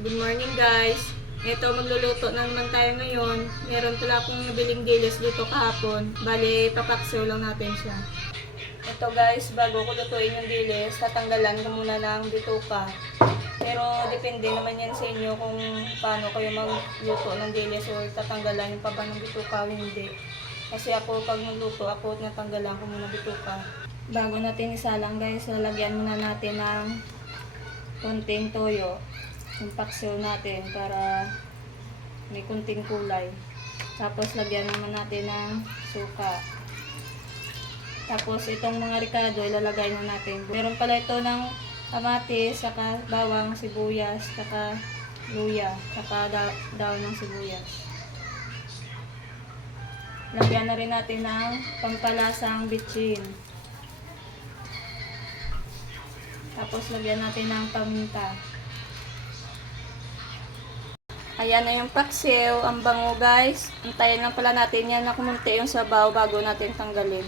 Good morning guys. Ito, magluluto na naman tayo ngayon. Meron pala akong nabiling dilis dito kahapon. Bali, papaksaw lang natin siya. Ito guys, bago ko lutuin yung dilis, tatanggalan ko muna ng bituka. Pero depende naman yan sa inyo kung paano kayo magluto ng dilis o tatanggalan yung pa ba ng bituka o hindi. Kasi ako, pag magluto ako, natanggalan ko muna bituka. Bago natin isalang guys, lalagyan muna natin ng konting toyo yung paksiw natin para may kunting kulay. Tapos lagyan naman natin ng suka. Tapos itong mga ricado ilalagay na natin. Meron pala ito ng kamatis, saka bawang, sibuyas, saka luya, saka daon ng sibuyas. Lagyan na rin natin ng pampalasang bitchin. Tapos lagyan natin ng paminta. Ayan na yung paksiw, ang bango guys. Antayin lang pala natin yan na kumunti yung sabaw bago natin tanggalin.